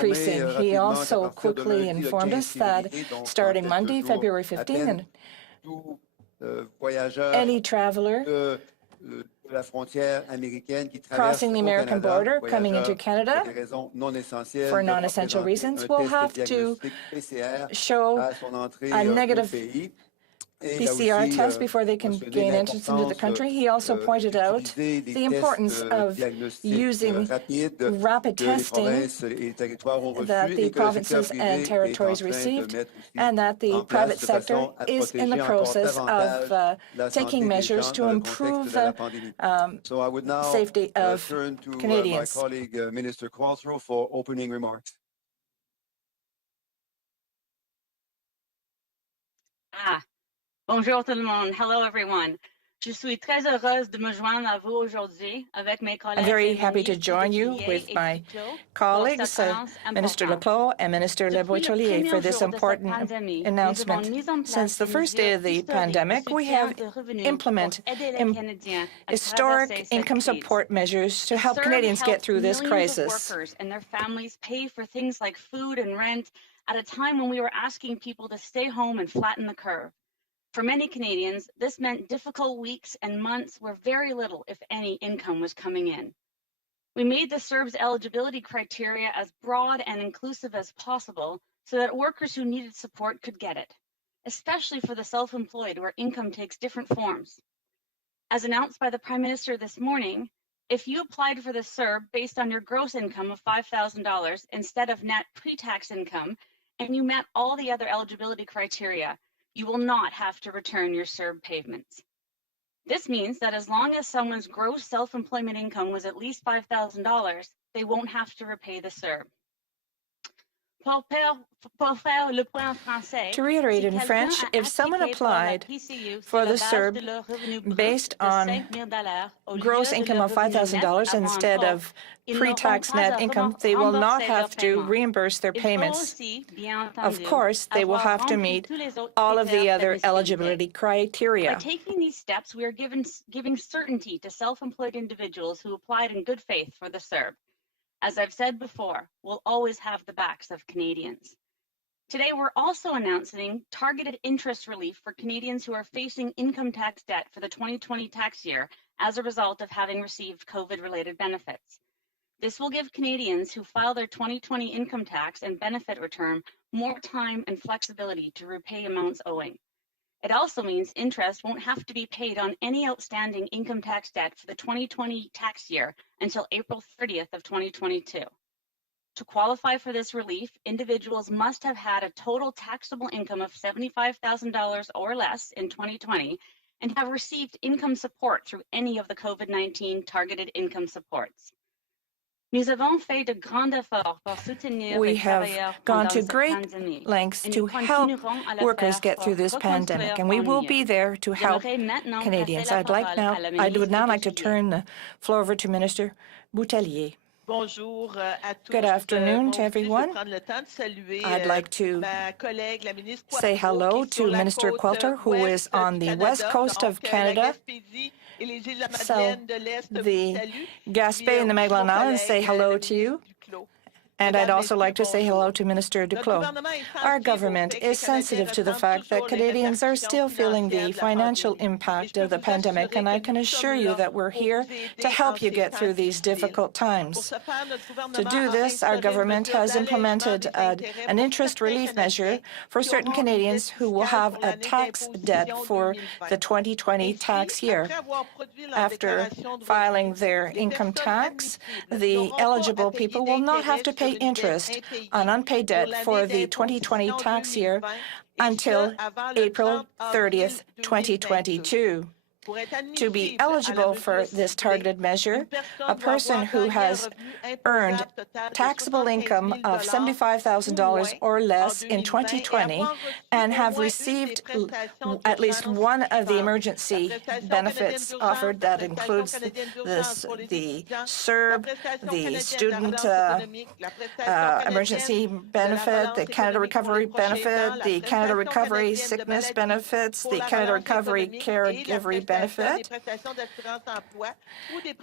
increasing. He also quickly informed us that starting Monday, February 15, any traveler crossing the American border coming into Canada for non-essential reasons will have to show a negative PCR test before they can gain entrance into the country. He also pointed out the importance of using rapid testing that the provinces and territories received, and that the private sector is in the process of taking measures to improve the safety of Canadians. My colleague, Minister Qualtrough, for opening remarks. Bonjour tout le monde. Hello everyone. Je suis très heureuse de me joindre à vous aujourd'hui avec mes collègues. I'm very happy to join you with my colleagues, Minister Leclos and Minister Leboitelier, for this important announcement. Since the first day of the pandemic, we have implemented historic income support measures to help Canadians get through this crisis. Workers and their families pay for things like food and rent at a time when we were asking people to stay home and flatten the curve. For many Canadians, this meant difficult weeks and months where very little, if any, income was coming in. We made the CERB's eligibility criteria as broad and inclusive as possible so that workers who needed support could get it, especially for the self-employed where income takes different forms. As announced by the Prime Minister this morning, if you applied for the CERB based on your gross income of $5,000 instead of net pre-tax income, and you met all the other eligibility criteria, you will not have to return your CERB payments. This means that as long as someone's gross self-employment income was at least $5,000, they won't have to repay the CERB. To reiterate in French, if someone applied for the CERB based on gross income of $5,000 instead of pre-tax net income, they will not have to reimburse their payments. Of course, they will have to meet all of the other eligibility criteria. By taking these steps, we are giving certainty to self-employed individuals who applied in good faith for the CERB. As I've said before, we'll always have the backs of Canadians. Today, we're also announcing targeted interest relief for Canadians who are facing income tax debt for the 2020 tax year as a result of having received COVID-related benefits. This will give Canadians who file their 2020 income tax and benefit return more time and flexibility to repay amounts owing. It also means interest won't have to be paid on any outstanding income tax debt for the 2020 tax year until April 30th of 2022. To qualify for this relief, individuals must have had a total taxable income of $75,000 or less in 2020 and have received income support through any of the COVID-19 targeted income supports. We have gone to great lengths to help workers get through this pandemic, and we will be there to help Canadians. I would now like to turn the floor over to Minister Boutellier. Good afternoon to everyone. I'd like to say hello to Minister Qualtrough, who is on the west coast of Canada. So the Gaspé and the Magdalen Islands say hello to you. And I'd also like to say hello to Minister Duclos. Our government is sensitive to the fact that Canadians are still feeling the financial impact of the pandemic, and I can assure you that we're here to help you get through these difficult times. To do this, our government has implemented an interest relief measure for certain Canadians who will have a tax debt for the 2020 tax year. After filing their income tax, the eligible people will not have to pay interest on unpaid debt for the 2020 tax year until April 30th, 2022. To be eligible for this targeted measure, a person who has earned taxable income of $75,000 or less in 2020 and have received at least one of the emergency benefits offered, that includes the CERB, the student emergency benefit, the Canada Recovery benefit, the Canada Recovery sickness benefits, the Canada Recovery caregiver benefit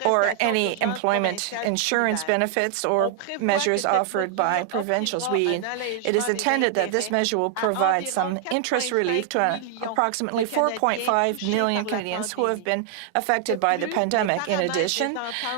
or any employment insurance benefits or measures offered by provincials. It is intended that this measure will provide some interest relief to approximately 4.5 million Canadians who have been affected by the pandemic. In addition,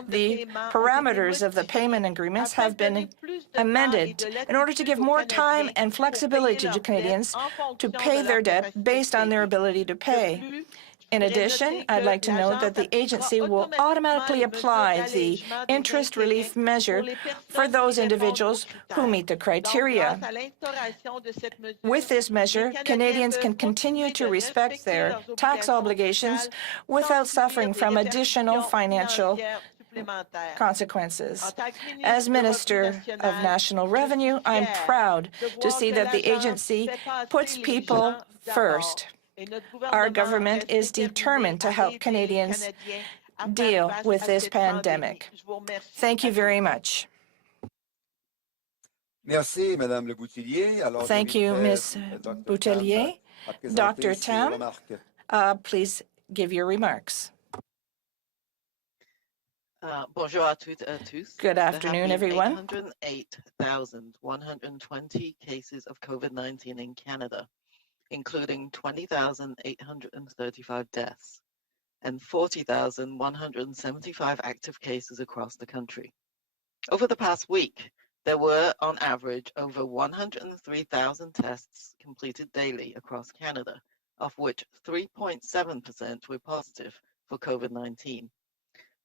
the parameters of the payment agreements have been amended in order to give more time and flexibility to Canadians to pay their debt based on their ability to pay. In addition, I'd like to note that the agency will automatically apply the interest relief measure for those individuals who meet the criteria. With this measure, Canadians can continue to respect their tax obligations without suffering from additional financial consequences. As Minister of National Revenue, I'm proud to see that the agency puts people first. Our government is determined to help Canadians deal with this pandemic. Thank you very much. Merci, Madame Le Boutillier. Alors, Thank you, Ms. Boutillier. Dr. Tam, please give your remarks. Bonjour à toutes et à tous. Good afternoon, everyone. There have been 808,120 cases of COVID-19 in Canada, including 20,835 deaths and 40,175 active cases across the country. Over the past week, there were, on average, over 103,000 tests completed daily across Canada, of which 3.7% were positive for COVID-19.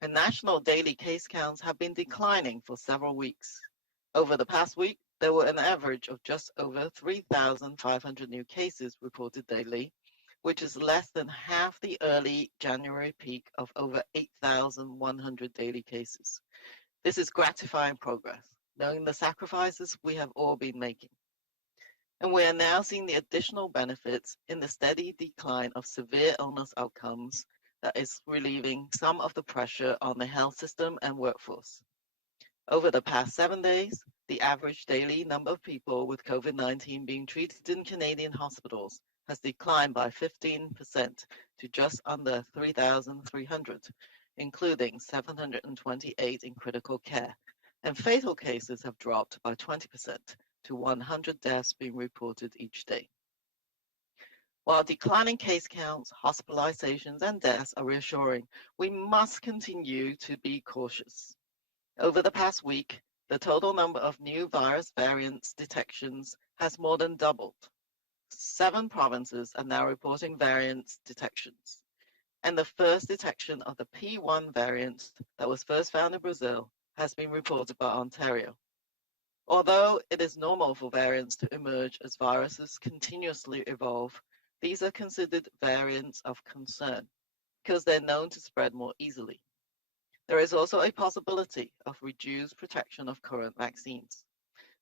And national daily case counts have been declining for several weeks. Over the past week, there were an average of just over 3,500 new cases reported daily, which is less than half the early January peak of over 8,100 daily cases. This is gratifying progress, knowing the sacrifices we have all been making. And we are now seeing the additional benefits in the steady decline of severe illness outcomes that is relieving some of the pressure on the health system and workforce. Over the past 7 days, the average daily number of people with COVID-19 being treated in Canadian hospitals has declined by 15% to just under 3,300, including 728 in critical care, and fatal cases have dropped by 20% to 100 deaths being reported each day. While declining case counts, hospitalizations, and deaths are reassuring, we must continue to be cautious. Over the past week, the total number of new virus variants detections has more than doubled. 7 provinces are now reporting variant detections. And the first detection of the P1 variant that was first found in Brazil has been reported by Ontario. Although it is normal for variants to emerge as viruses continuously evolve, these are considered variants of concern because they're known to spread more easily. There is also a possibility of reduced protection of current vaccines.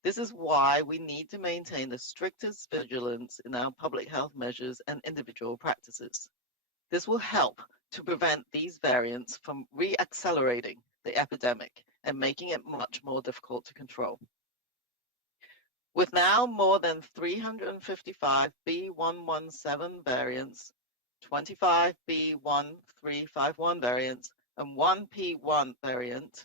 This is why we need to maintain the strictest vigilance in our public health measures and individual practices. This will help to prevent these variants from re-accelerating the epidemic and making it much more difficult to control. With now more than 355 B117 variants, 25 B1351 variants, and 1 P1 variant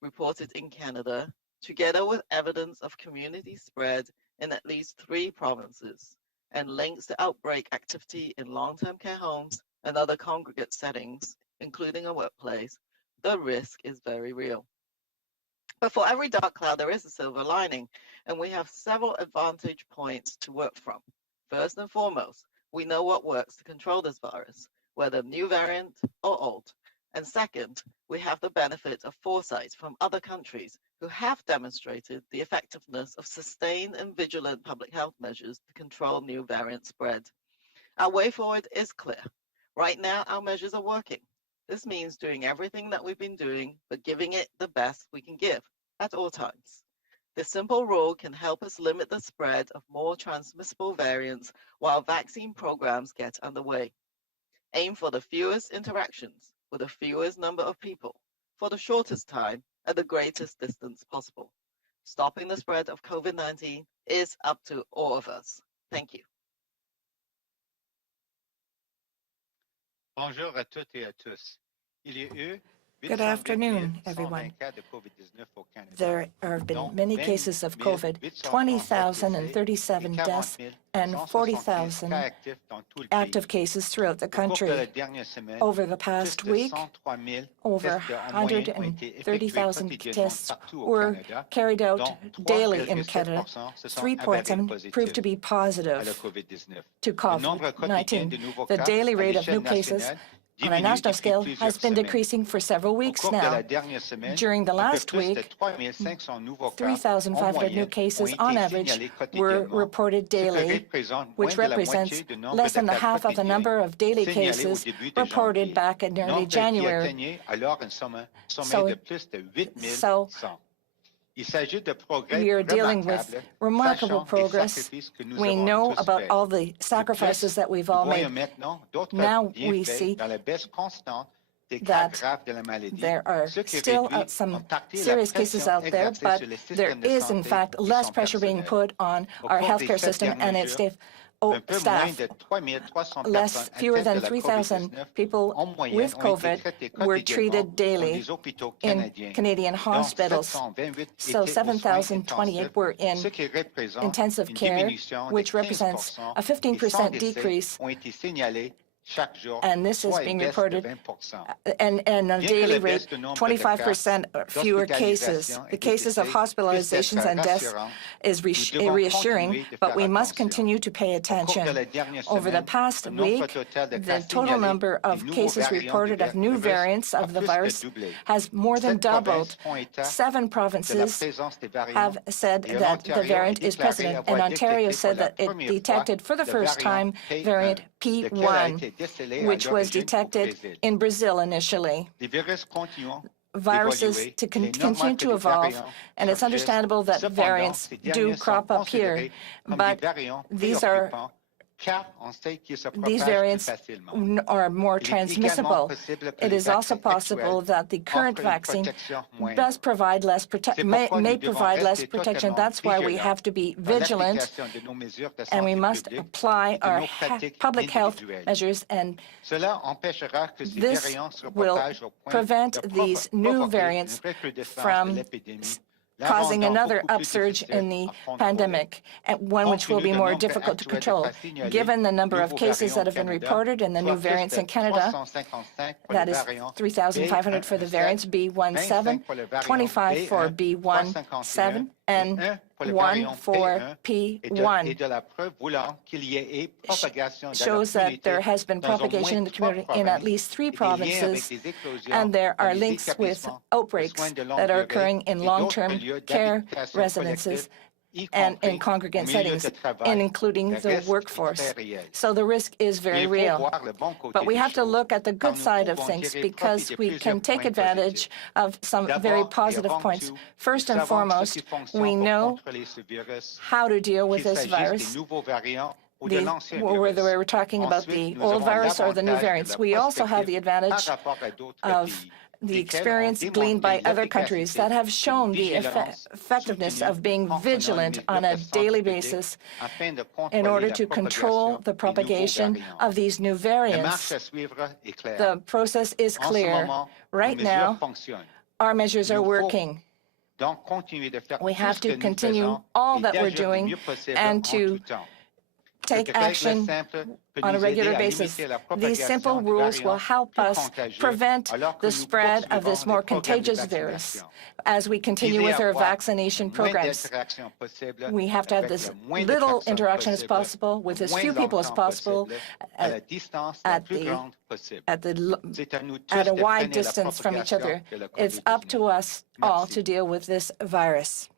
reported in Canada, together with evidence of community spread in at least 3 provinces, and links to outbreak activity in long-term care homes and other congregate settings, including a workplace, the risk is very real. But for every dark cloud, there is a silver lining, and we have several advantage points to work from. First and foremost, we know what works to control this virus, whether new variant or old. And second, we have the benefit of foresight from other countries who have demonstrated the effectiveness of sustained and vigilant public health measures to control new variant spread. Our way forward is clear. Right now, our measures are working. This means doing everything that we've been doing, but giving it the best we can give at all times. This simple rule can help us limit the spread of more transmissible variants while vaccine programs get underway. Aim for the fewest interactions with the fewest number of people for the shortest time at the greatest distance possible. Stopping the spread of COVID-19 is up to all of us. Thank you. Bonjour à toutes et à tous. Il y a eu Good afternoon, everyone. There have been many cases of COVID, 20,037 deaths, and 40,000 active cases throughout the country. Over the past week, over 130,000 tests were carried out daily in Canada. 3.7 proved to be positive to COVID-19. The daily rate of new cases on a national scale has been decreasing for several weeks now. During the last week, 3,500 new cases on average were reported daily, which represents less than the half of the number of daily cases reported back in early January. So we are dealing with remarkable progress. We know about all the sacrifices that we've all made. Now we see that there are still some serious cases out there, but there is, in fact, less pressure being put on our healthcare system and its staff. Fewer than 3,000 people with COVID were treated daily in Canadian hospitals. So 7,028 were in intensive care, which represents a 15% decrease. And this is being reported, and on a daily rate, 25% fewer cases. The cases of hospitalizations and deaths is reassuring, but we must continue to pay attention. Over the past week, the total number of cases reported of new variants of the virus has more than doubled. 7 provinces have said that the variant is present, and Ontario said that it detected for the first time variant P1, which was detected in Brazil initially. Viruses continue to evolve, and it's understandable that variants do crop up here, but these variants are more transmissible. It is also possible that the current vaccine does provide may provide less protection. That's why we have to be vigilant, and we must apply our public health measures, and this will prevent these new variants from causing another upsurge in the pandemic, one which will be more difficult to control. Given the number of cases that have been reported and the new variants in Canada, that is 3,500 for the variants B17, 25 for B17, and 1 for P1. Shows that there has been propagation in the community in at least 3 provinces, and there are links with outbreaks that are occurring in long-term care residences and in congregate settings, and including the workforce. So the risk is very real. But we have to look at the good side of things, because we can take advantage of some very positive points. First and foremost, we know how to deal with this virus. Whether we're talking about the old virus or the new variants. We also have the advantage of the experience gleaned by other countries that have shown the effectiveness of being vigilant on a daily basis in order to control the propagation of these new variants. The process is clear. Right now, our measures are working. We have to continue all that we're doing and to take action on a regular basis. These simple rules will help us prevent the spread of this more contagious virus as we continue with our vaccination programs. We have to have as little interaction as possible with as few people as possible at a wide distance from each other. It's up to us all to deal with this virus.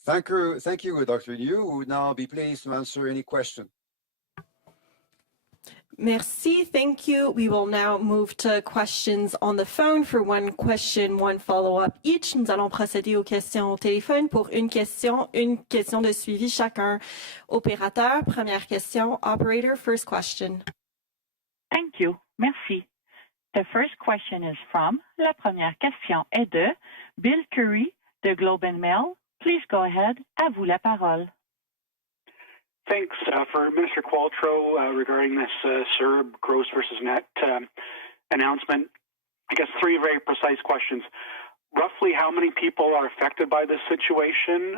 Thank you, Dr. Liu. We would now be pleased to answer any question. Merci, thank you. We will now move to questions on the phone. For one question, one follow-up each. Nous allons procéder aux questions au téléphone pour une question de suivi chacun. Opérateur, première question. Operator, first question. Thank you. Merci. The first question is from, la première question est de Bill Curry de Globe and Mail. Please go ahead. À vous la parole. Thanks for Minister Qualtrough regarding this CERB gross versus net. announcement. I guess 3 very precise questions. Roughly how many people are affected by this situation?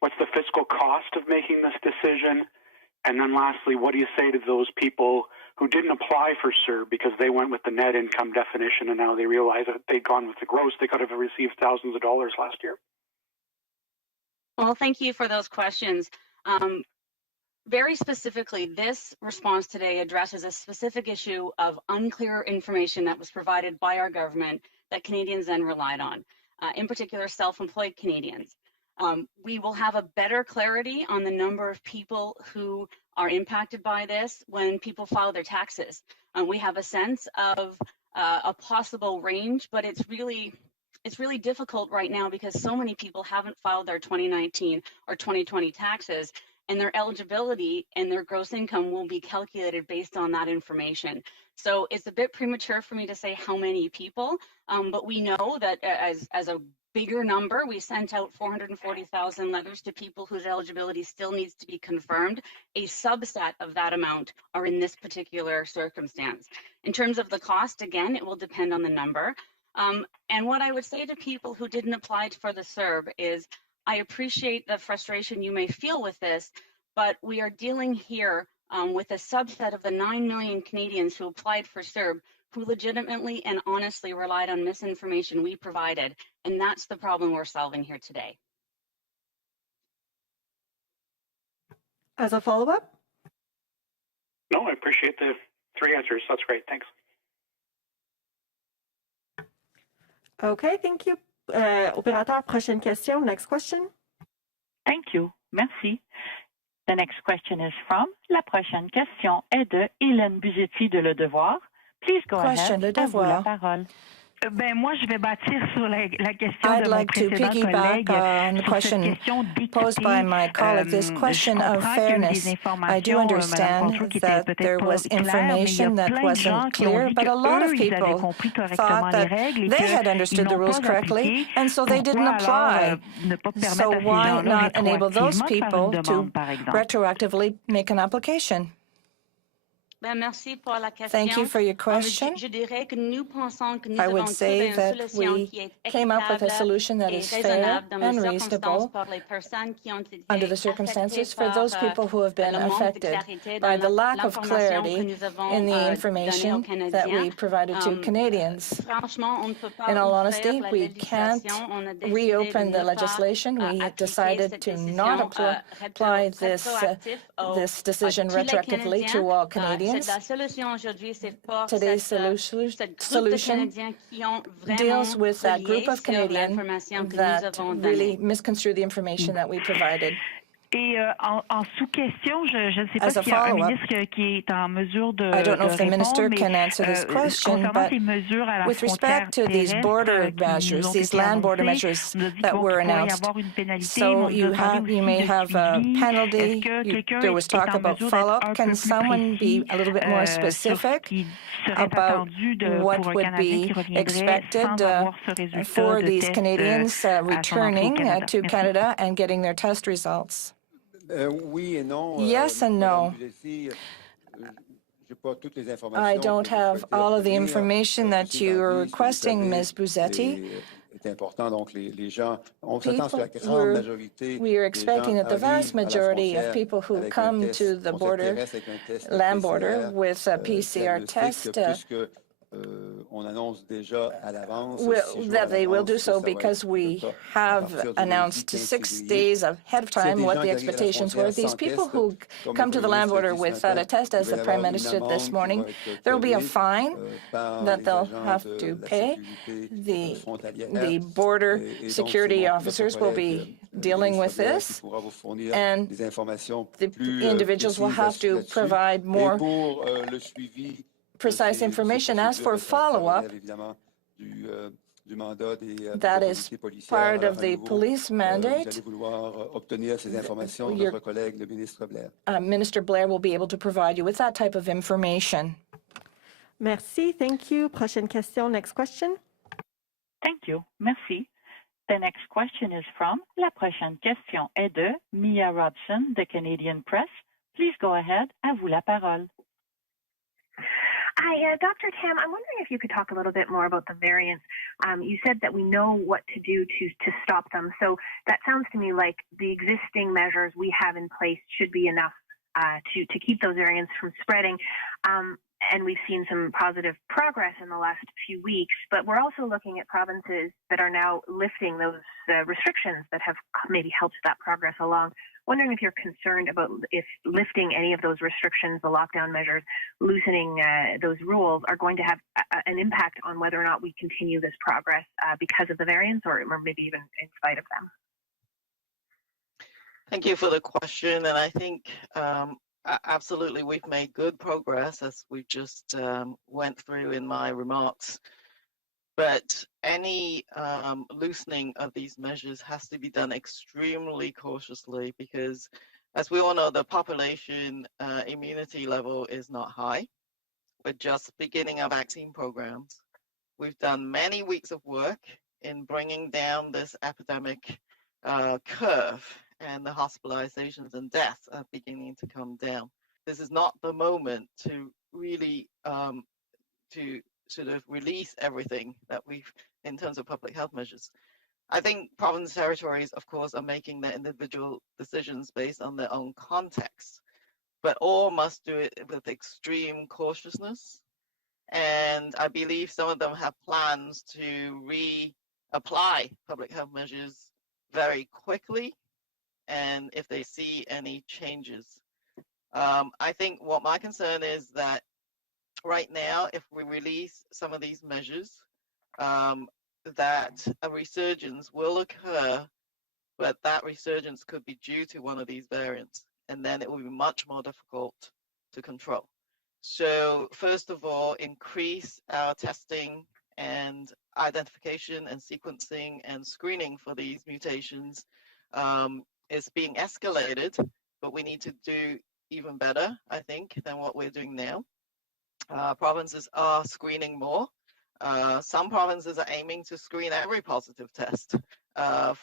What's the fiscal cost of making this decision? And then lastly, what do you say to those people who didn't apply for CERB because they went with the net income definition and now they realize that they'd gone with the gross, they could have received thousands of dollars last year? Well, thank you for those questions. Very specifically, this response today addresses a specific issue of unclear information that was provided by our government that Canadians then relied on, in particular self-employed Canadians. We will have a better clarity on the number of people who are impacted by this when people file their taxes. We have a sense of a possible range, but it's really difficult right now because so many people haven't filed their 2019 or 2020 taxes, and their eligibility and their gross income will be calculated based on that information. So it's a bit premature for me to say how many people, but we know that as a bigger number, we sent out 440,000 letters to people whose eligibility still needs to be confirmed. A subset of that amount are in this particular circumstance. In terms of the cost, again, it will depend on the number. And what I would say to people who didn't apply for the CERB is, I appreciate the frustration you may feel with this, but we are dealing here with a subset of the 9 million Canadians who applied for CERB who legitimately and honestly relied on misinformation we provided. And that's the problem we're solving here today. As a follow-up? No, I appreciate the 3 answers. That's great. Thanks. Okay, thank you. Opérateur, prochaine question. Next question. Thank you. Merci. The next question is from, la prochaine question est de Hélène Buzetti de Le Devoir. Please go Question, ahead. Le À vous la Devoir. parole. Moi, je vais bâtir sur la question I'd de mon like to précédent piggyback collègue on the sur cette question question d'équité. posed by my colleague, this question of fairness. I do understand that there was information that wasn't clear, but a lot of people thought that they had understood the rules correctly, and so they didn't apply. So why not enable those people to retroactively make an application? Merci pour la question. Thank you for your question. Je dirais que nous pensons que nous I avons would say trouvé une that solution we qui est came up with a solution that et is fair raisonnable dans les and circonstances reasonable pour les personnes qui ont été under the circumstances for affectées those par, people who have been le manque de affected clarité by dans the lack of l'information que clarity nous avons in the donnée aux information that we Canadiens. provided to Canadians. Franchement, on ne peut pas In all ouvrir honesty, la we can't législation. On a décidé reopen de the ne pas, legislation. We appliquer decided cette to décision, not apply this decision tous les retroactively Canadiens. to all La Canadians. solution aujourd'hui, c'est pour Today's solution deals with that group of Canadians that really misconstrue the information that we provided. Et en sous-question, je ne sais pas As a s'il y a un follow-up, ministre qui est en mesure de I don't know if the minister répondre, can answer this mais question, concernant but ces mesures à la with frontière respect to these terrestre border qui nous measures, ont these été land border annoncées, measures on a dit that bon, were qu'il pourrait y announced, avoir une pénalité, mais so on nous a parlé you aussi may de have a suivi. penalty. Est-ce que quelqu'un There was est talk en about mesure d'être follow-up. un Can peu plus someone précis be a little bit more sur ce specific qui serait about attendu what pour un would Canadien qui be reviendrait expected sans avoir ce résultat for de these test Canadians à son entrée au returning Canada? to Merci. Canada and getting their test results? Oui et non. Yes and no. I don't have all of the information that you are requesting, Ms. Buzetti. We are expecting that the vast majority of people who come to the border, land border, with a PCR test, that they will do so because we have announced 6 days ahead of time what the expectations were. These people who come to the land border without a test, as the Prime Minister did this morning, there will be a fine that they'll have to pay. The border security officers will be dealing with this, and the individuals will have to provide more precise information. As for follow-up, that is part of the police mandate. Minister Blair will be able to provide you with that type of information. Merci, thank you. Prochaine question, next question. Thank you. Merci. The next question is from, la prochaine question est de Mia Robson de Canadian Press. Please go ahead. À vous la parole. Hi, Dr. Tam, I'm wondering if you could talk a little bit more about the variants. You said that we know what to do to stop them. So that sounds to me like the existing measures we have in place should be enough to keep those variants from spreading. And we've seen some positive progress in the last few weeks, but we're also looking at provinces that are now lifting those restrictions that have maybe helped that progress along. Wondering if you're concerned about if lifting any of those restrictions, the lockdown measures, loosening those rules are going to have an impact on whether or not we continue this progress because of the variants or maybe even in spite of them. Thank you for the question. And I think absolutely we've made good progress as we just went through in my remarks. But any loosening of these measures has to be done extremely cautiously because, as we all know, the population immunity level is not high. We're just beginning our vaccine programs. We've done many weeks of work in bringing down this epidemic curve, and the hospitalizations and deaths are beginning to come down. This is not the moment to really to sort of release everything that we've in terms of public health measures. I think province territories, of course, are making their individual decisions based on their own context, but all must do it with extreme cautiousness. And I believe some of them have plans to reapply public health measures very quickly, and if they see any changes. I think what my concern is that right now, if we release some of these measures, that a resurgence will occur, but that resurgence could be due to one of these variants, and then it will be much more difficult to control. So first of all, increase our testing and identification and sequencing and screening for these mutations is being escalated, but we need to do even better, I think, than what we're doing now. Provinces are screening more. Some provinces are aiming to screen every positive test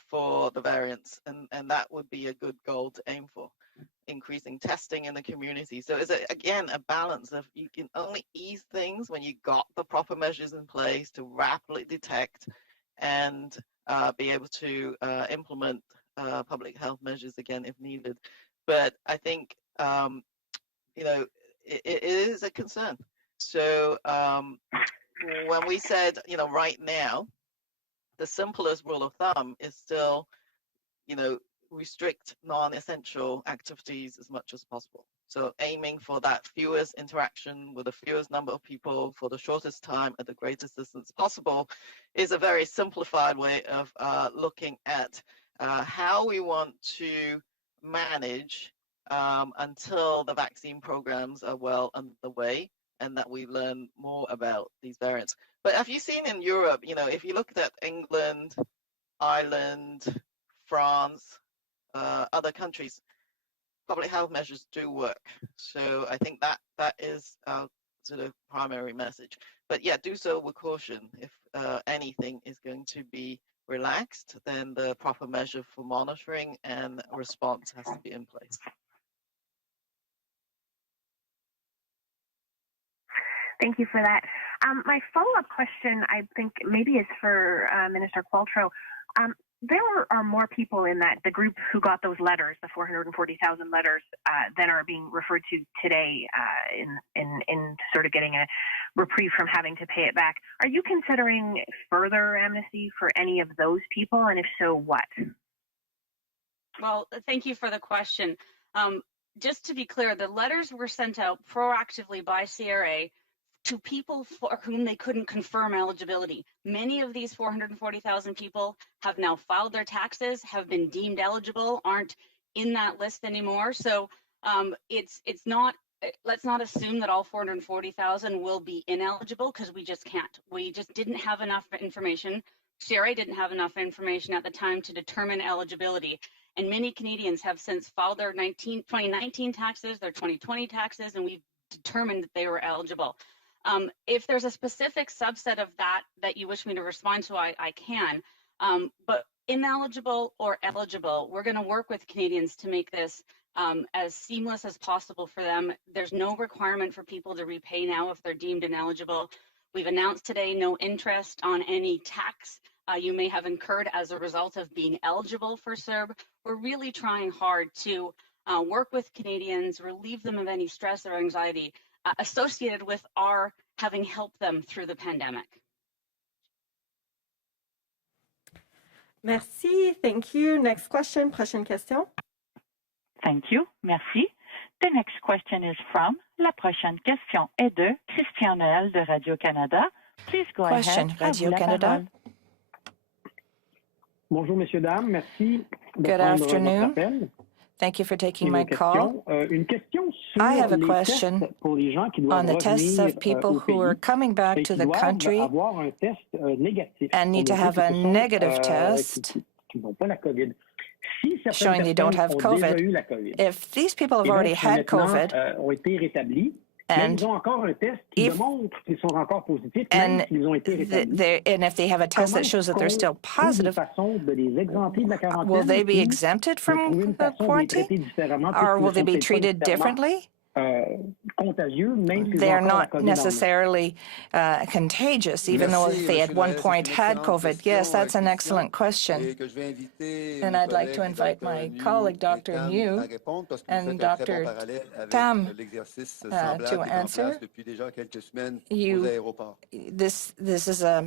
for the variants, and that would be a good goal to aim for, increasing testing in the community. So it's, again, a balance of you can only ease things when you got the proper measures in place to rapidly detect and be able to implement public health measures again if needed. But I think, it is a concern. So when we said, right now, the simplest rule of thumb is still, restrict non-essential activities as much as possible. So aiming for that fewest interaction with the fewest number of people for the shortest time at the greatest distance possible is a very simplified way of looking at how we want to manage until the vaccine programs are well underway and that we learn more about these variants. But have you seen in Europe, if you look at England, Ireland, France, other countries, public health measures do work. So I think that is our sort of primary message. But yeah, do so with caution. If anything is going to be relaxed, then the proper measure for monitoring and response has to be in place. Thank you for that. My follow-up question, I think maybe is for Minister Qualtrough. There are more people in the group who got those letters, the 440,000 letters that are being referred to today in sort of getting a reprieve from having to pay it back. Are you considering further amnesty for any of those people, and if so, what? Well, thank you for the question. Just to be clear, the letters were sent out proactively by CRA to people for whom they couldn't confirm eligibility. Many of these 440,000 people have now filed their taxes, have been deemed eligible, aren't in that list anymore. So it's not, let's not assume that all 440,000 will be ineligible, because we just can't. We just didn't have enough information. CRA didn't have enough information at the time to determine eligibility. And many Canadians have since filed their 2019 taxes, their 2020 taxes, and we've determined that they were eligible. If there's a specific subset of that you wish me to respond to, I can. But ineligible or eligible, we're going to work with Canadians to make this as seamless as possible for them. There's no requirement for people to repay now if they're deemed ineligible. We've announced today no interest on any tax you may have incurred as a result of being eligible for CERB. We're really trying hard to work with Canadians, relieve them of any stress or anxiety associated with our having helped them through the pandemic. Merci. Thank you. Next question. Prochaine question. Thank you. Merci. The next question is from, la prochaine question est de Christian Noël de Radio-Canada. Please go Question, ahead. Radio-Canada. Bonjour, messieurs, dames. Merci de Good prendre afternoon. votre appel. Thank you for taking Et my vos call. questions. Une question sur I have a les question tests pour les gens qui on doivent the tests revenir of people au who are pays coming back et to qui the doivent country avoir un test négatif. and need to C'est-à-dire have que a ce sont, negative test qui n'ont pas la COVID. Si certaines showing they don't personnes have ont déjà COVID. eu la COVID, If these people have et already donc had maintenant COVID ont été rétablis, mais and ils ont encore un test qui démontre qu'ils sont encore positifs, même s'ils ont été rétablis. and if they have a test that shows that they're still positive, façon de les exempter de la quarantaine, will they be ou exempted de from trouver une the façon de les quarantine? traiter différemment, Or puisqu'ils will ne they sont be peut-être pas treated nécessairement, differently? contagieux, même s'ils They ont are encore la not COVID en eux. necessarily contagious, even though Merci, they at Monsieur one Noël. point C'est une had excellente COVID. Yes, question, that's an Christian, excellent question. et que je vais inviter And mes I'd like to collègues, invite Dr. my Liu colleague, et Dr. Tam, Liu, à répondre parce que vous and faites un très bon Dr. parallèle avec Tam l'exercice to semblable qui est en answer. place depuis déjà quelques semaines aux You, aéroports. this is a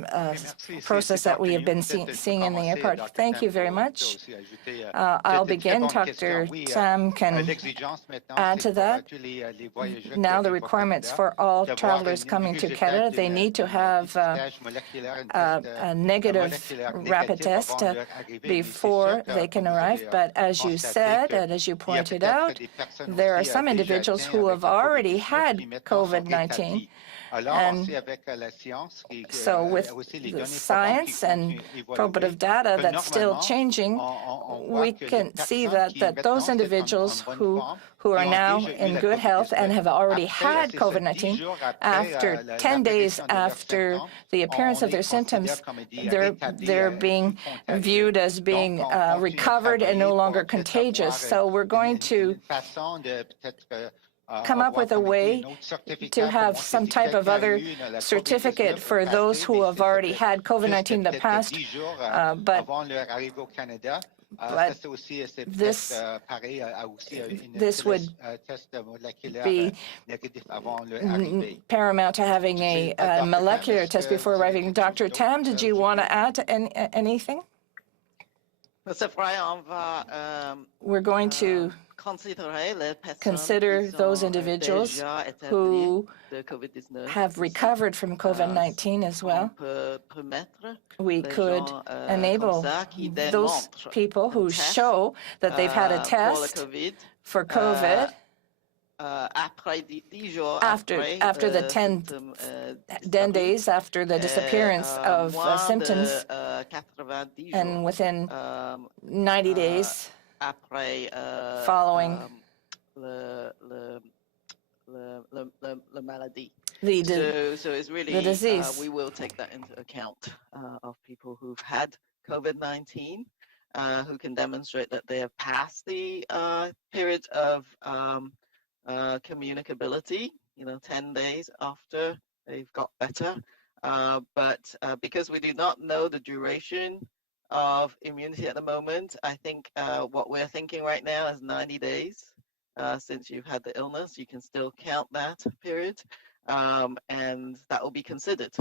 process that we have been seeing in the airport. Thank you very much. I'll begin. Dr. Tam can add to that. Now the requirements for all travelers coming to Canada, they need to have a negative rapid test before they can arrive. But as you said, and as you pointed out, there are some individuals who have already had COVID-19. And so with the science and probative data that's still changing, we can see that those individuals who are now in good health and have already had COVID-19, after 10 days after the appearance of their symptoms, they're being viewed as being recovered and no longer contagious. So we're going to come up with a way to have some type of other certificate for those who have already had COVID-19 in the past, but this would be paramount to having a molecular test before arriving. Dr. Tam, did you want to add anything? We're going to consider those individuals who have recovered from COVID-19 as well. We could enable those people who show that they've had a test for COVID after the 10 days after the disappearance of symptoms, and within 90 days following the disease. We will take that into account of people who've had COVID-19, who can demonstrate that they have passed the period of communicability, 10 days after they've got better. But because we do not know the duration of immunity at the moment, I think what we're thinking right now is 90 days. Since you've had the illness, you can still count that period, and that will be considered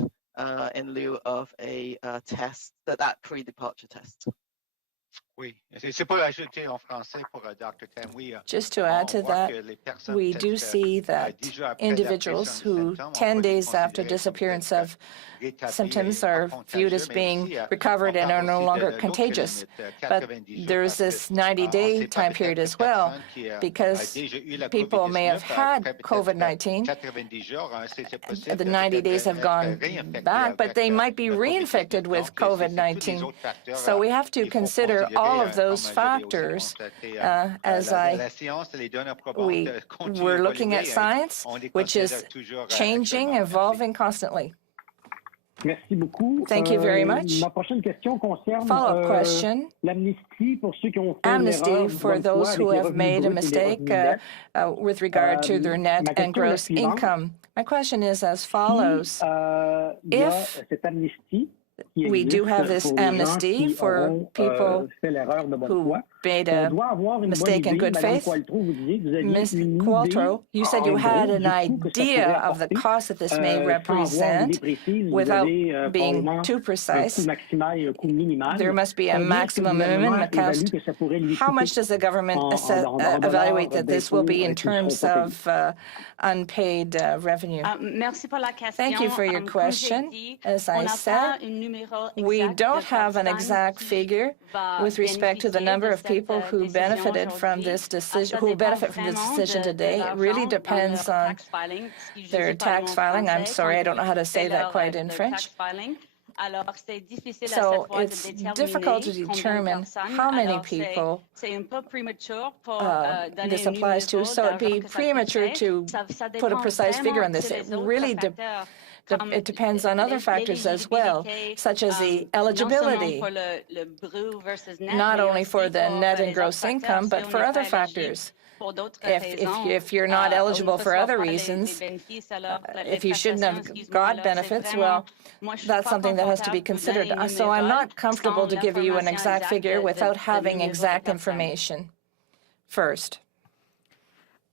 in lieu of a test, that pre-departure test. Just to add to that, we do see that individuals who 10 days after disappearance of symptoms are viewed as being recovered and are no longer contagious. But there's this 90-day time period as well, because people may have had COVID-19, the 90 days have gone back, but they might be reinfected with COVID-19. So we have to consider all of those factors as we're looking at science, which is changing, evolving constantly. Merci beaucoup. Thank you very much. Ma prochaine question concerne Follow-up question. l'amnistie pour ceux qui ont fait Amnesty for those who have made a mistake with regard to their net and gross income. My question is as follows. If cette amnistie we do have this amnesty for people who made a mistake in good faith. Ms. Qualtrough, you said you had an idea of the cost that this may represent without being too precise. There must be a maximum minimum cost. How much does the government evaluate that this will be in terms of unpaid revenue? Thank you for your question. As I said, we don't have an exact figure with respect to the number of people who benefited from this decision, who will benefit from this decision today. It really depends on their tax filing. I'm sorry, I don't know how to say that quite in French. So it's difficult to determine how many people this applies to. So it'd be premature to put a precise figure on this. It really it depends on other factors as well, such as the eligibility, not only for the net and gross income, but for other factors. If you're not eligible for other reasons, if you shouldn't have got benefits, well, that's something that has to be considered. So I'm not comfortable to give you an exact figure without having exact information first.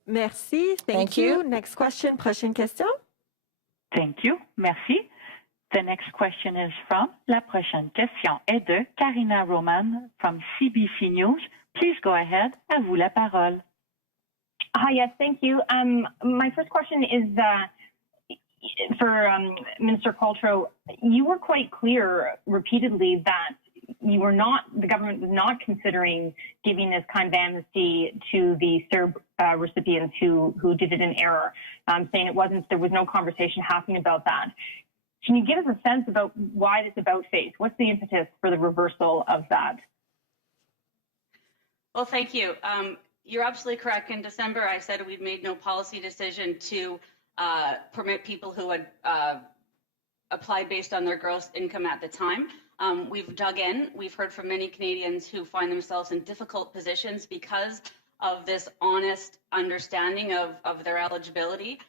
Merci. Thank you. Next question. Prochaine question. Thank you. Merci. The next question is from, la prochaine question est de Karina Roman from CBC News. Please go ahead. À vous la parole. Hi, yes, thank you. My first question is for Minister Qualtrough. You were quite clear repeatedly that the government was not considering giving this kind of amnesty to the CERB recipients who did it in error, saying there was no conversation happening about that. Can you give us a sense about why this about face? What's the impetus for the reversal of that? Well, thank you. You're absolutely correct. In December, I said we'd made no policy decision to permit people who had applied based on their gross income at the time. We've dug in. We've heard from many Canadians who find themselves in difficult positions because of this honest understanding of their eligibility.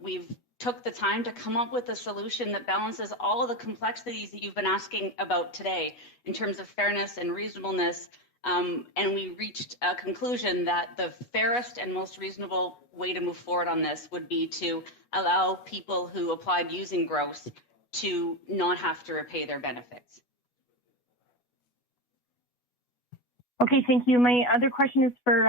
We've took the time to come up with a solution that balances all of the complexities that you've been asking about today in terms of fairness and reasonableness. And we reached a conclusion that the fairest and most reasonable way to move forward on this would be to allow people who applied using gross to not have to repay their benefits. Okay, thank you. My other question is for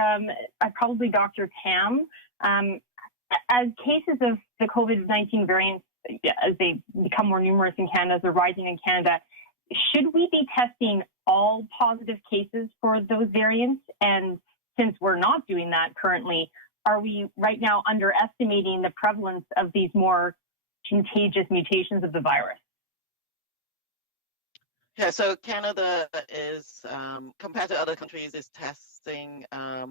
probably Dr. Tam. As cases of the COVID-19 variants, as they become more numerous in Canada, as they're rising in Canada, should we be testing all positive cases for those variants? And since we're not doing that currently, are we right now underestimating the prevalence of these more contagious mutations of the virus? Yeah, so Canada is, compared to other countries, is testing a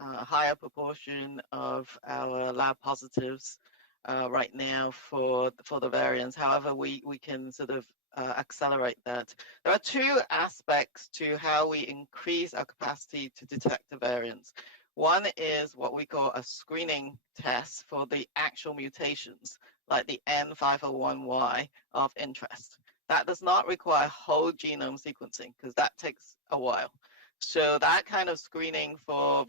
higher proportion of our lab positives right now for the variants. However, we can sort of accelerate that. There are two aspects to how we increase our capacity to detect the variants. One is what we call a screening test for the actual mutations, like the N501Y of interest. That does not require whole genome sequencing because that takes a while. So that kind of screening for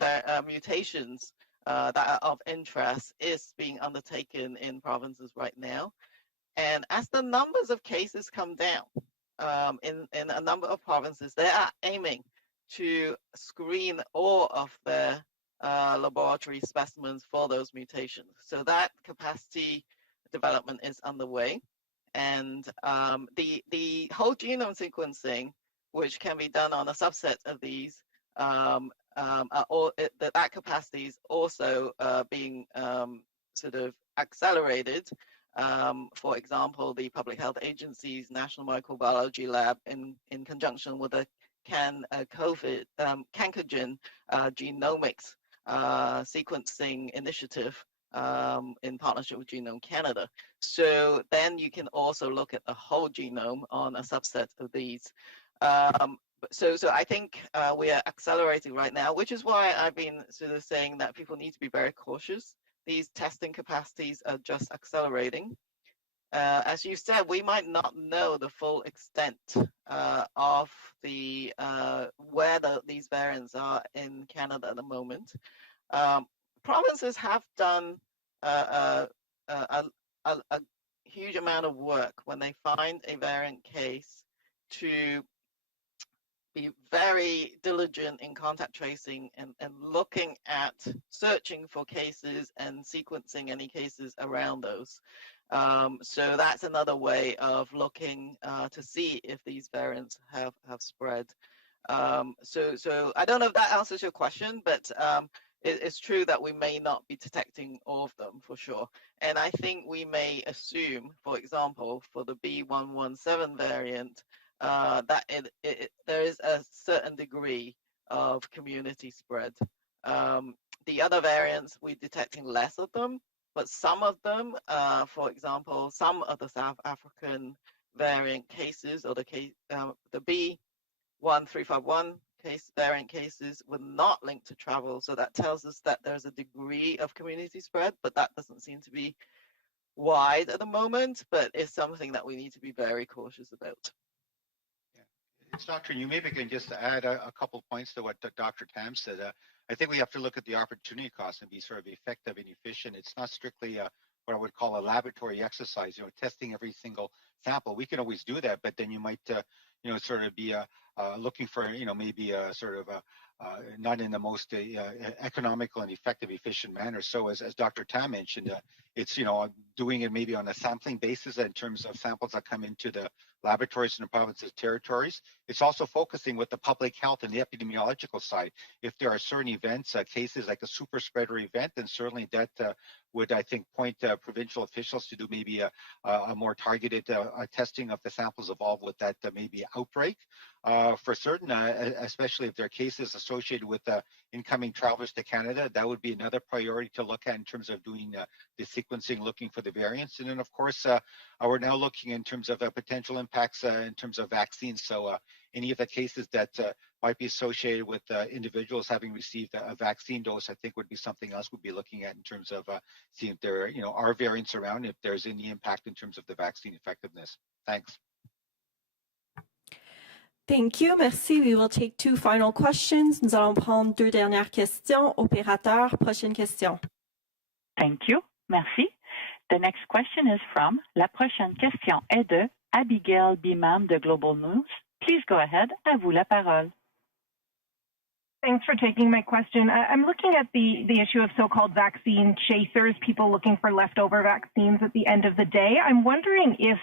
mutations that are of interest is being undertaken in provinces right now. And as the numbers of cases come down in a number of provinces, they are aiming to screen all of their laboratory specimens for those mutations. So that capacity development is underway. And the whole genome sequencing, which can be done on a subset of these, that capacity is also being sort of accelerated. For example, the Public Health Agency's National Microbiology Lab, in conjunction with the Cancogen genomics sequencing initiative, in partnership with Genome Canada. So then you can also look at the whole genome on a subset of these. So I think we are accelerating right now, which is why I've been sort of saying that people need to be very cautious. These testing capacities are just accelerating. As you said, we might not know the full extent of the where these variants are in Canada at the moment. Provinces have done a huge amount of work when they find a variant case to be very diligent in contact tracing and looking at searching for cases and sequencing any cases around those. So that's another way of looking to see if these variants have spread. So I don't know if that answers your question, but it's true that we may not be detecting all of them for sure. And I think we may assume, for example, for the B117 variant, that there is a certain degree of community spread. The other variants, we're detecting less of them, but some of them, for example, some of the South African variant cases or the B1351 variant cases were not linked to travel. So that tells us that there's a degree of community spread, but that doesn't seem to be wide at the moment, but it's something that we need to be very cautious about. It's Dr. You maybe can just add a couple points to what Dr. Tam said. I think we have to look at the opportunity cost and be sort of effective and efficient. It's not strictly what I would call a laboratory exercise, testing every single sample. We can always do that, but then you might, sort of be looking for, maybe a sort of not in the most economical and effective, efficient manner. So as Dr. Tam mentioned, it's, doing it maybe on a sampling basis in terms of samples that come into the laboratories in the province's territories. It's also focusing with the public health and the epidemiological side. If there are certain events, cases like a super spreader event, then certainly that would, I think, point provincial officials to do maybe a more targeted testing of the samples involved with that maybe outbreak. For certain, especially if there are cases associated with incoming travelers to Canada, that would be another priority to look at in terms of doing the sequencing, looking for the variants. And then, of course, we're now looking in terms of potential impacts in terms of vaccines. So any of the cases that might be associated with individuals having received a vaccine dose, I think would be something else we'd be looking at in terms of seeing if there are variants around, if there's any impact in terms of the vaccine effectiveness. Thanks. Thank you. Merci. We will take two final questions. Nous allons prendre deux dernières questions. Opérateur, prochaine question. Thank you. Merci. The next question is from, la prochaine question est de Abigail Bimam de Global News. Please go ahead. À vous la parole. Thanks for taking my question. I'm looking at the issue of so-called vaccine chasers, people looking for leftover vaccines at the end of the day. I'm wondering if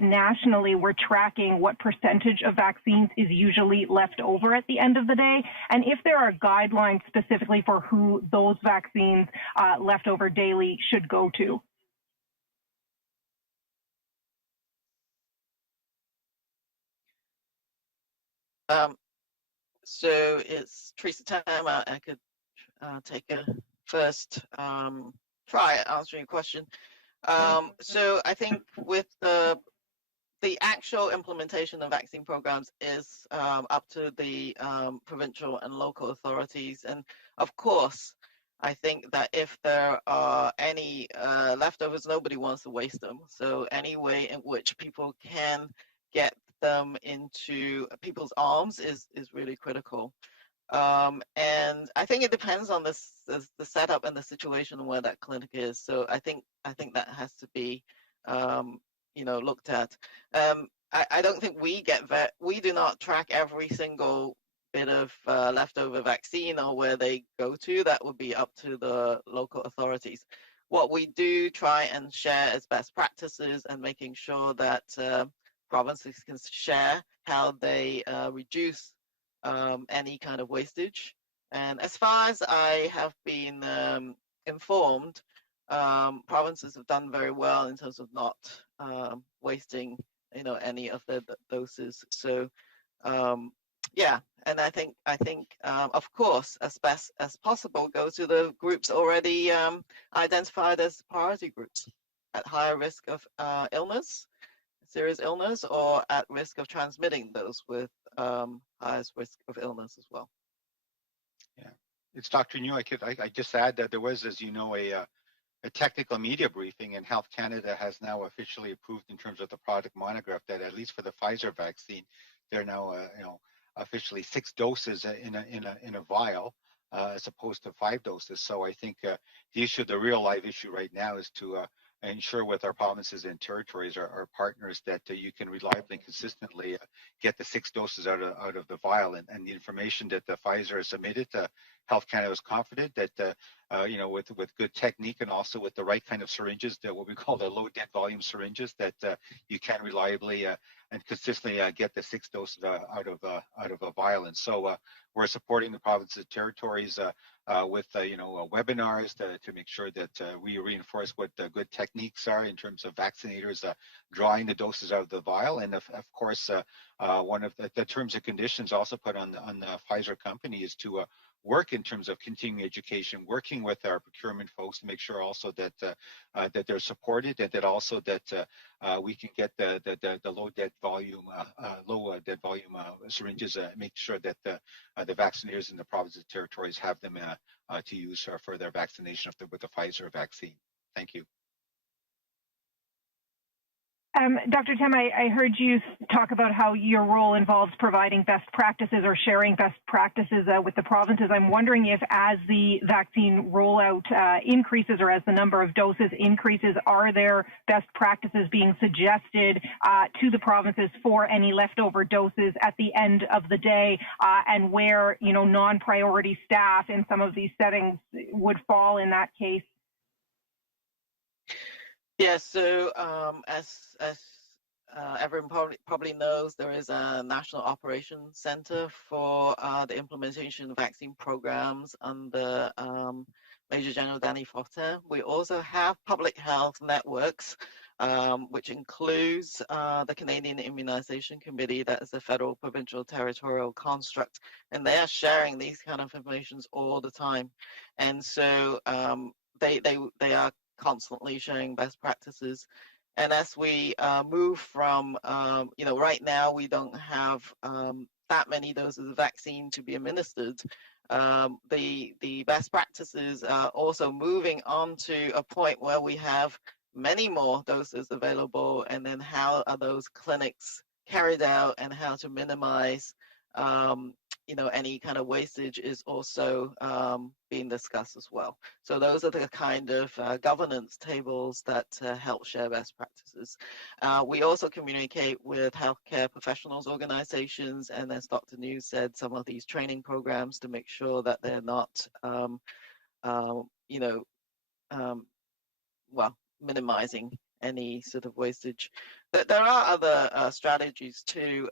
nationally we're tracking what percentage of vaccines is usually left over at the end of the day, and if there are guidelines specifically for who those vaccines left over daily should go to. So it's Teresa Tam. I could take a first try at answering your question. So I think with the actual implementation of vaccine programs is up to the provincial and local authorities. And of course, I think that if there are any leftovers, nobody wants to waste them. So any way in which people can get them into people's arms is really critical. And I think it depends on the setup and the situation and where that clinic is. So I think that has to be looked at. I don't think we do not track every single bit of leftover vaccine or where they go to. That would be up to the local authorities. What we do try and share as best practices and making sure that provinces can share how they reduce any kind of wastage. And as far as I have been informed, provinces have done very well in terms of not wasting, any of the doses. So, yeah, And I think, of course, as best as possible, go to the groups already identified as priority groups at higher risk of illness, serious illness, or at risk of transmitting those with highest risk of illness as well. Yeah, it's Dr. New. I just add that there was, as you know, a technical media briefing, and Health Canada has now officially approved in terms of the product monograph that at least for the Pfizer vaccine, they're now officially 6 doses in a vial as opposed to 5 doses. So I think the real live issue right now is to ensure with our provinces and territories, our partners, that you can reliably and consistently get the 6 doses out of the vial. And the information that the Pfizer has submitted, Health Canada is confident that with good technique and also with the right kind of syringes, that what we call the low dead volume syringes, that you can reliably and consistently get the 6 doses out of a vial. And so we're supporting the provinces and territories with webinars to make sure that we reinforce what the good techniques are in terms of vaccinators drawing the doses out of the vial. And of course, one of the terms and conditions also put on the Pfizer company is to work in terms of continuing education, working with our procurement folks to make sure also that that they're supported, and that also that we can get the low dead volume syringes, make sure that the vaccinators in the provinces and territories have them to use for their vaccination with the Pfizer vaccine. Thank you. Dr. Tam, I heard you talk about how your role involves providing best practices or sharing best practices with the provinces. I'm wondering if, as the vaccine rollout increases, or as the number of doses increases, are there best practices being suggested to the provinces for any leftover doses at the end of the day, and where non-priority staff in some of these settings would fall in that case? Yes, so as everyone probably knows, there is a National Operations Center for the implementation of vaccine programs under Major General Danny Fortin. We also have public health networks, which includes the Canadian Immunization Committee, that is a federal, provincial, territorial construct, and they are sharing these kind of informations all the time. And so they are constantly sharing best practices. And as we move from, right now we don't have that many doses of vaccine to be administered. The best practices are also moving on to a point where we have many more doses available, and then how are those clinics carried out, and how to minimize any kind of wastage is also being discussed as well. So those are the kind of governance tables that help share best practices. We also communicate with healthcare professionals organizations, and as Dr. New said, some of these training programs to make sure that they're not, minimizing any sort of wastage. There are other strategies too.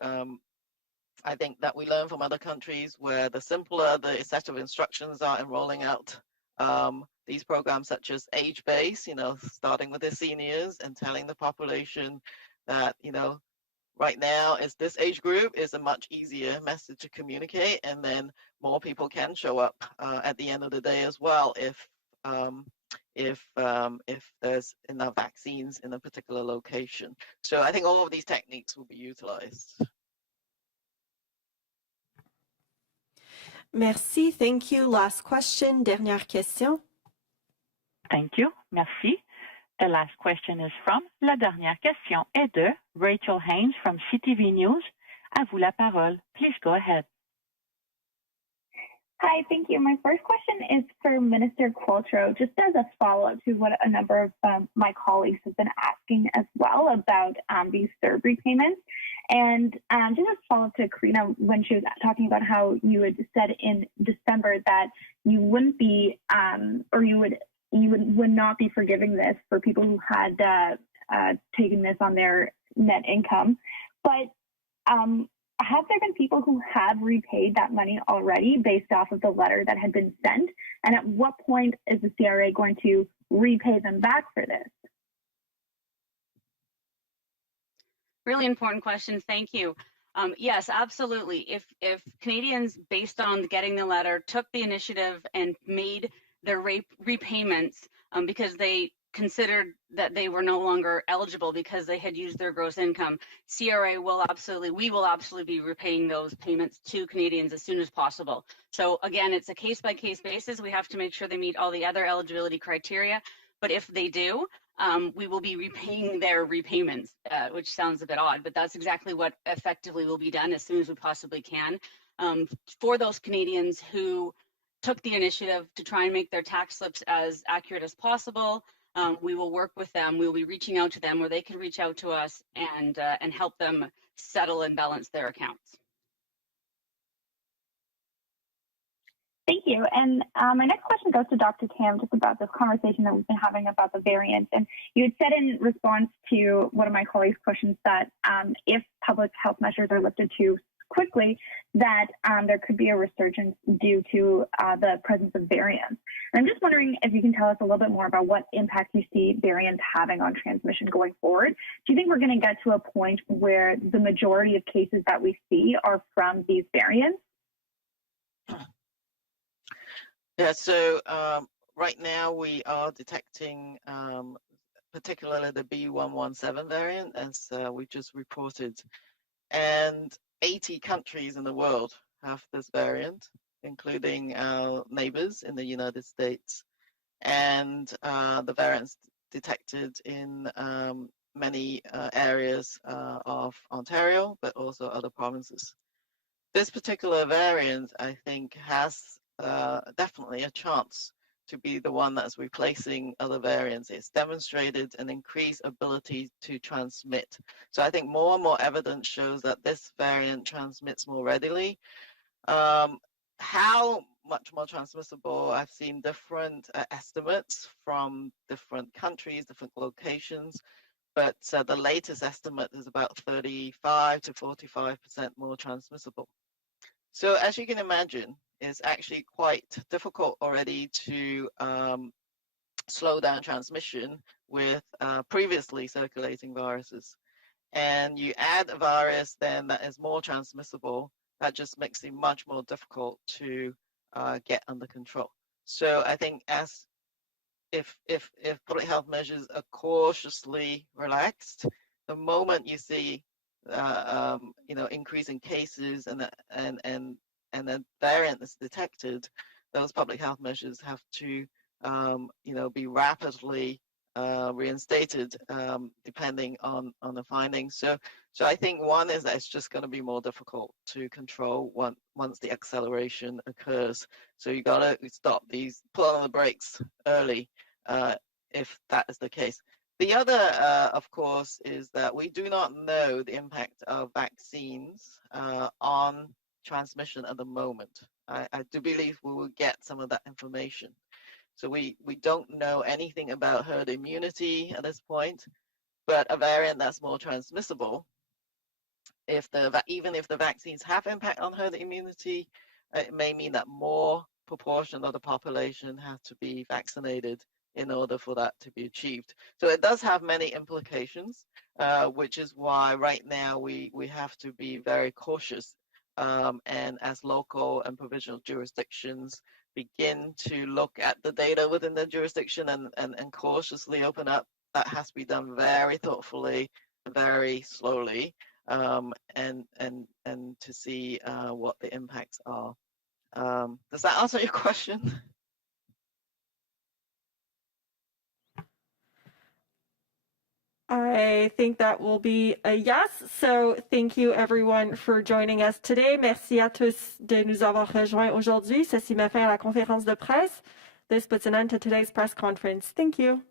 I think that we learn from other countries where the simpler the set of instructions are in rolling out these programs, such as age-based, starting with the seniors and telling the population that, right now is this age group, is a much easier message to communicate, and then more people can show up at the end of the day as well if there's enough vaccines in a particular location. So I think all of these techniques will be utilized. Merci. Thank you. Last question. Dernière question. Thank you. Merci. The last question is from, la dernière question est de Rachel Haynes from CTV News. À vous la parole. Please go ahead. Hi, thank you. My first question is for Minister Qualtrough, just as a follow-up to what a number of my colleagues have been asking as well about these CERB repayments. And just a follow-up to Karina when she was talking about how you had said in December that you wouldn't be, or you would not be forgiving this for people who had taken this on their net income. But have there been people who have repaid that money already based off of the letter that had been sent? And at what point is the CRA going to repay them back for this? Really important question. Thank you. Yes, absolutely. If Canadians, based on getting the letter, took the initiative and made their repayments because they considered that they were no longer eligible because they had used their gross income, CRA will we will absolutely be repaying those payments to Canadians as soon as possible. So again, it's a case-by-case basis. We have to make sure they meet all the other eligibility criteria. But if they do, we will be repaying their repayments, which sounds a bit odd, but that's exactly what effectively will be done as soon as we possibly can. For those Canadians who took the initiative to try and make their tax slips as accurate as possible, we will work with them. We will be reaching out to them, or they can reach out to us and help them settle and balance their accounts. Thank you. And my next question goes to Dr. Tam, just about this conversation that we've been having about the variants. And you had said in response to one of my colleagues' questions that if public health measures are lifted too quickly, that there could be a resurgence due to the presence of variants. And I'm just wondering if you can tell us a little bit more about what impact you see variants having on transmission going forward. Do you think we're going to get to a point where the majority of cases that we see are from these variants? Yeah, so right now we are detecting particularly the B117 variant, as we just reported. And 80 countries in the world have this variant, including our neighbors in the United States. And the variant's detected in many areas of Ontario, but also other provinces. This particular variant, I think, has definitely a chance to be the one that's replacing other variants. It's demonstrated an increased ability to transmit. So I think more and more evidence shows that this variant transmits more readily. How much more transmissible? I've seen different estimates from different countries, different locations, but the latest estimate is about 35 to 45% more transmissible. So as you can imagine, it's actually quite difficult already to slow down transmission with previously circulating viruses. And you add a virus then that is more transmissible, that just makes it much more difficult to get under control. So I think if public health measures are cautiously relaxed, the moment you see increase in cases and a variant is detected, those public health measures have to be rapidly reinstated depending on the findings. So I think one is that it's just going to be more difficult to control once the acceleration occurs. So you got to stop these, put on the brakes early if that is the case. The other, of course, is that we do not know the impact of vaccines on transmission at the moment. I do believe we will get some of that information. So we don't know anything about herd immunity at this point, but a variant that's more transmissible, even if the vaccines have impact on herd immunity, it may mean that more proportion of the population have to be vaccinated in order for that to be achieved. So it does have many implications, which is why right now we have to be very cautious. And as local and provincial jurisdictions begin to look at the data within the jurisdiction and cautiously open up, that has to be done very thoughtfully, very slowly, and to see what the impacts are. Does that answer your question? I think that will be a yes. So thank you everyone for joining us today. Merci à tous de nous avoir rejoints aujourd'hui. Ceci met fin à la conférence de presse. This puts an end to today's press conference. Thank you.